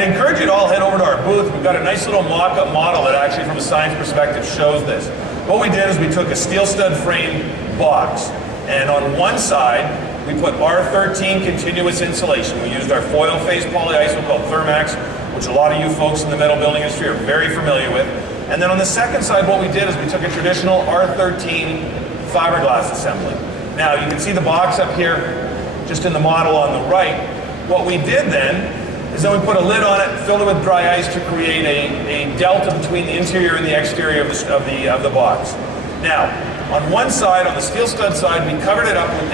I'd encourage you to all head over to our booth. We've got a nice little mock-up model that actually from a science perspective shows this. What we did is we took a steel stud frame box, and on one side we put R13 continuous insulation. We used our foil phase polyiso called Thermax, which a lot of you folks in the metal building industry are very familiar with. And then on the second side, what we did is we took a traditional R13 fiberglass assembly. Now you can see the box up here, just in the model on the right. What we did then is then we put a lid on it, filled it with dry ice to create a delta between the interior and the exterior of the box. Now, on one side, on the steel stud side, we covered it up with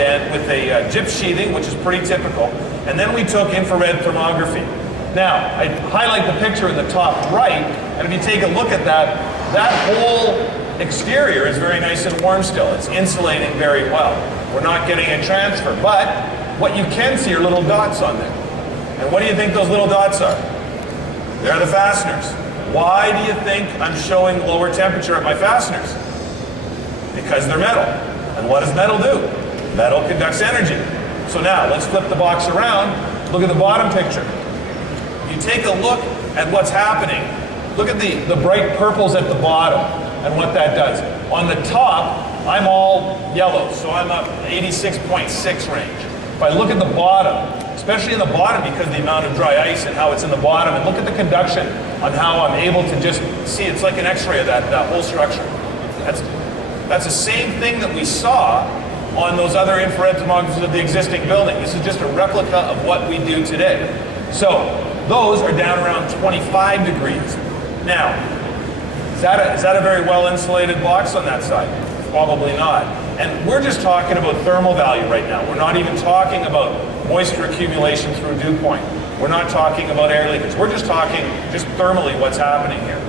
a gyps sheathing, which is pretty typical, and then we took infrared thermography. Now, I highlight the picture in the top right, and if you take a look at that, that whole exterior is very nice and warm still. It's insulating very well. We're not getting a transfer, but what you can see are little dots on there. And what do you think those little dots are? They're the fasteners. Why do you think I'm showing lower temperature at my fasteners? Because they're metal. And what does metal do? Metal conducts energy. So now, let's flip the box around. Look at the bottom picture. You take a look at what's happening. Look at the bright purples at the bottom and what that does. On the top, I'm all yellow, so I'm up 86.6 range. If I look at the bottom, especially in the bottom because of the amount of dry ice and how it's in the bottom, and look at the conduction on how I'm able to just see, it's like an x-ray of that whole structure. That's the same thing that we saw on those other infrared thermographers of the existing building. This is just a replica of what we do today. So those are down around 25 degrees. Now, is that a very well insulated box on that side? Probably not. And we're just talking about thermal value right now. We're not even talking about moisture accumulation through dew point. We're not talking about air leakage. We're just talking just thermally what's happening here.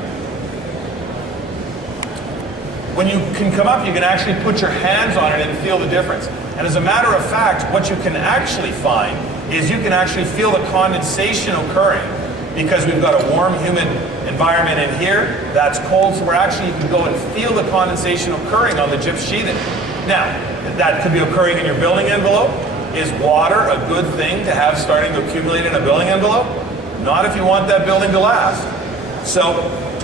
When you can come up, you can actually put your hands on it and feel the difference. And as a matter of fact, what you can actually find is you can actually feel the condensation occurring because we've got a warm, humid environment in here. That's cold, so you can go and feel the condensation occurring on the gyps sheathing. Now, that could be occurring in your building envelope. Is water a good thing to have starting to accumulate in a building envelope? Not if you want that building to last. So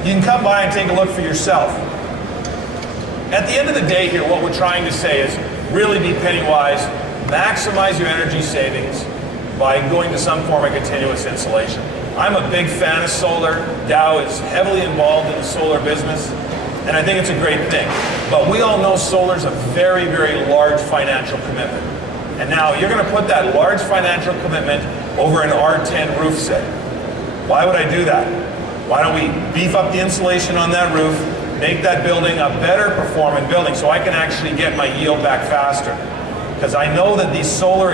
you can come by and take a look for yourself. At the end of the day here, what we're trying to say is really be penny wise, maximize your energy savings by going to some form of continuous insulation. I'm a big fan of solar. Dow is heavily involved in the solar business, and I think it's a great thing. But we all know solar is a very, very large financial commitment. And now you're going to put that large financial commitment over an R10 roof set. Why would I do that? Why don't we beef up the insulation on that roof, make that building a better performing building so I can actually get my yield back faster? Because I know that these solar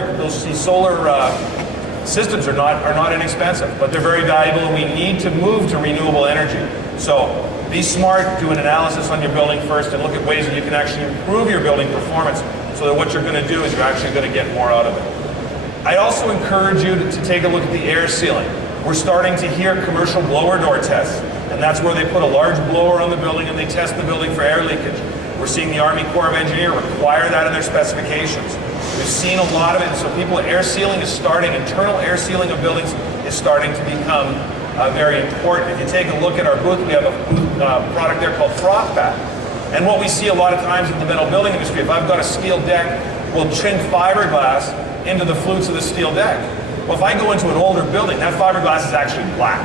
systems are not inexpensive, but they're very valuable, and we need to move to renewable energy. So be smart, do an analysis on your building first, and look at ways that you can actually improve your building performance so that what you're going to do is you're actually going to get more out of it. I also encourage you to take a look at the air sealing. We're starting to hear commercial blower door tests, and that's where they put a large blower on the building and they test the building for air leakage. We're seeing the Army Corps of Engineers require that in their specifications. We've seen a lot of it, so air sealing is starting, internal air sealing of buildings is starting to become very important. If you take a look at our booth, we have a product there called Froth Pack. And what we see a lot of times in the metal building industry, if I've got a steel deck, we'll chink fiberglass into the flutes of the steel deck. Well, if I go into an older building, that fiberglass is actually black.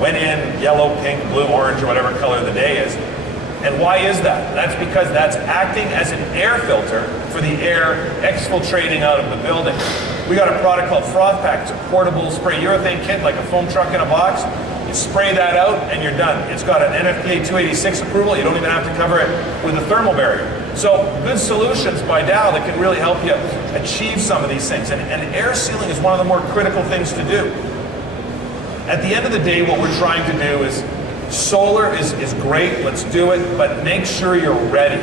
Went in yellow, pink, blue, orange, or whatever color the day is. And why is that? That's because that's acting as an air filter for the air exfiltrating out of the building. We got a product called Froth Pack. It's a portable spray urethane kit, like a foam truck in a box. You spray that out and you're done. It's got an NFPA 286 approval. You don't even have to cover it with a thermal barrier. So good solutions by Dow that can really help you achieve some of these things. And air sealing is one of the more critical things to do. At the end of the day, what we're trying to do is, solar is great, let's do it, but make sure you're ready.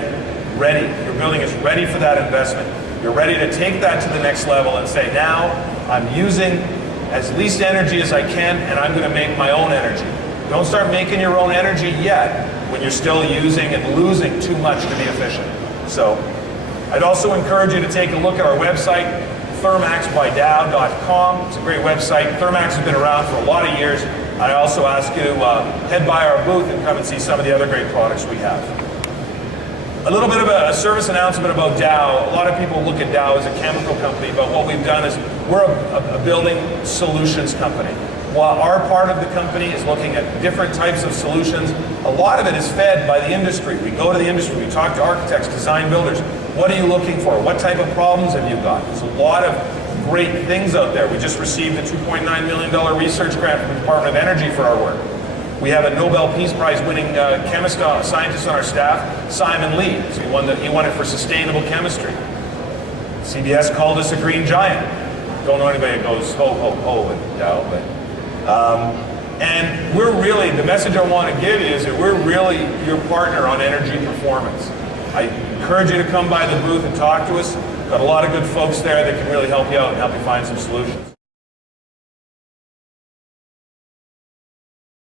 Your building is ready for that investment. You're ready to take that to the next level and say, now I'm using as least energy as I can, and I'm going to make my own energy. Don't start making your own energy yet when you're still using and losing too much to be efficient. So I'd also encourage you to take a look at our website, thermaxbydow.com. It's a great website. Thermax has been around for a lot of years. I also ask you to head by our booth and come and see some of the other great products we have. A little bit of a service announcement about Dow. A lot of people look at Dow as a chemical company, but what we've done is we're a building solutions company. While our part of the company is looking at different types of solutions, a lot of it is fed by the industry. We go to the industry, we talk to architects, design builders. What are you looking for? What type of problems have you got? There's a lot of great things out there. We just received a $2.9 million research grant from the Department of Energy for our work. We have a Nobel Peace Prize winning scientist on our staff, Simon Lee. So he won it for sustainable chemistry. CBS called us a green giant. Don't know anybody that goes ho, ho, ho with Dow, but and we're really, the message I want to give you is that we're really your partner on energy performance. I encourage you to come by the booth and talk to us. Got a lot of good folks there that can really help you out and help you find some solutions.